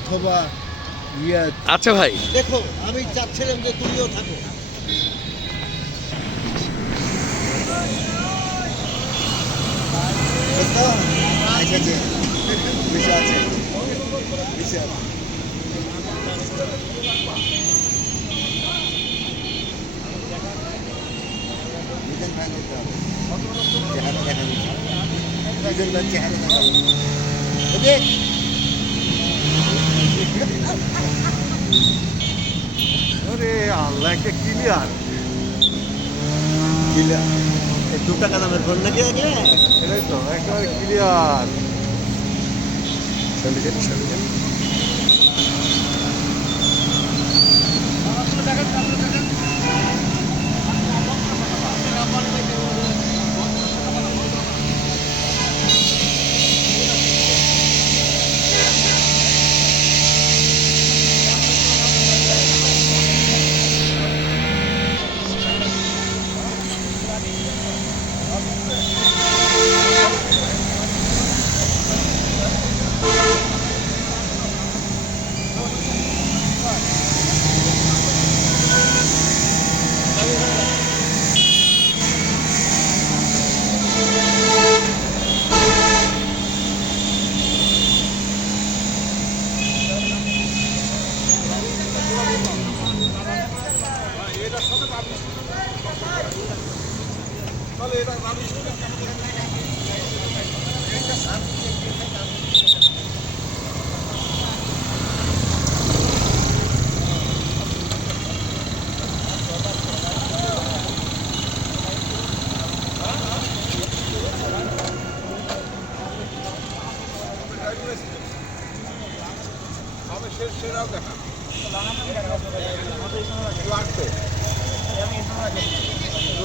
অথবা ইয়ে। আচ্ছা ভাই, দেখো আমি চাচ্ছিলাম যে তুমিও থাকো। আচ্ছা আচ্ছা, বেশি আছে, বেশি আছে। দুজন ভাগ হতে হবে, চেহারা দেখা যাচ্ছে, দুজন ভাগ চেহারা দেখা যাচ্ছে। আরে আল্লাহ, একটা ক্লিয়ার ক্লিয়ার। 2 টাকা দামের ফোন নাকি আগে? এটাই তো একেবারে ক্লিয়ার।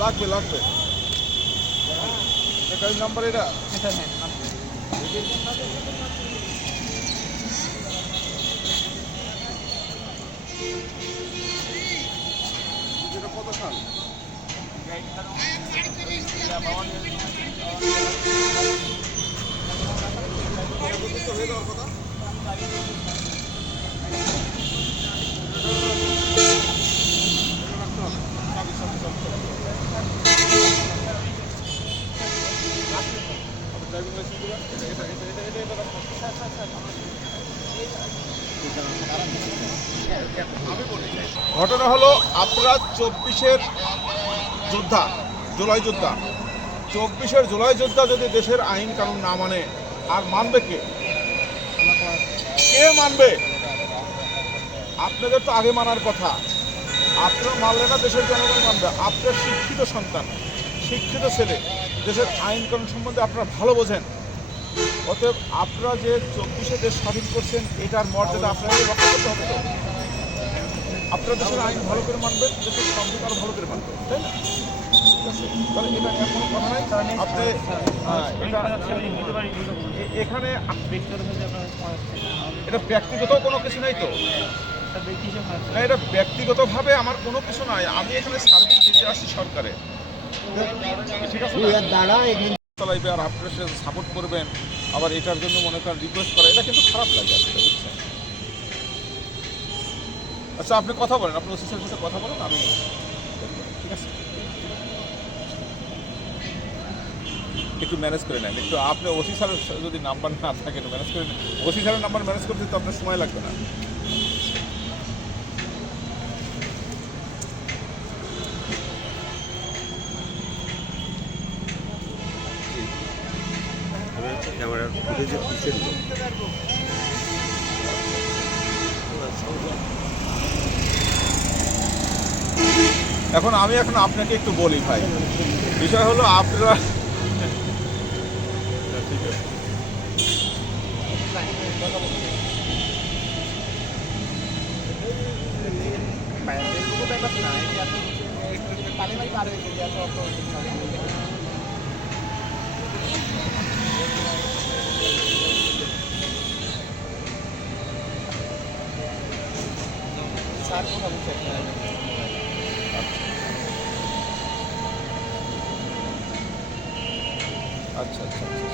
লাগবে লাগবে গাড়ির নাম্বার এটা কত সাল? হয়ে যাওয়ার কথা। ঘটনা হলো আপনারা 24-এর যোদ্ধা, জুলাই যোদ্ধা, 24-এর জুলাই যোদ্ধা যদি দেশের আইন কানুন না মানে আর মানবে কে? কে মানবে? আপনাদের তো আগে মানার কথা, আপনারা মানলে না দেশের জনগণ মানবে। আপনার শিক্ষিত সন্তান, শিক্ষিত ছেলে, দেশের আইন কানুন সম্বন্ধে আপনারা ভালো বোঝেন। অতএব আপনারা যে 24-এ দেশ স্বাধীন করছেন এটার মর্যাদা আপনাদের রক্ষা করতে হবে। তো আপনারা দেশের আইন ভালো করে মানবেন, দেশের সংবিধান আরও ভালো করে মানবেন, তাই না? তাহলে এটা কোনো কথা নাই। আপনি এখানে এটা ব্যক্তিগত কোনো কিছু নাই তো না, এটা ব্যক্তিগতভাবে আমার কোনো কিছু নাই। আমি এখানে সার্ভিস দিতে আসছি সরকারে, ঠিক আছে? চালাইবে আর আপনার সাথে সাপোর্ট করবেন, আবার এটার জন্য মনে করেন রিকোয়েস্ট করে, এটা কিন্তু খারাপ লাগে আসলে, বুঝছেন? আচ্ছা আপনি কথা বলেন, আপনার ওসি স্যারের সাথে কথা বলেন, আমি ঠিক আছে একটু ম্যানেজ করে নেন। একটু আপনি ওসি স্যারের যদি নাম্বার না থাকে একটু ম্যানেজ করে নেন। ওসি স্যারের নাম্বার ম্যানেজ করতে তো আপনার সময় লাগবে না। ক্যামেরার ফুটেজের পিছের লোক। এখন আপনাকে একটু বলি ভাই, বিষয় হলো আপনারা ঠিক আছে আচ্ছা আচ্ছা আচ্ছা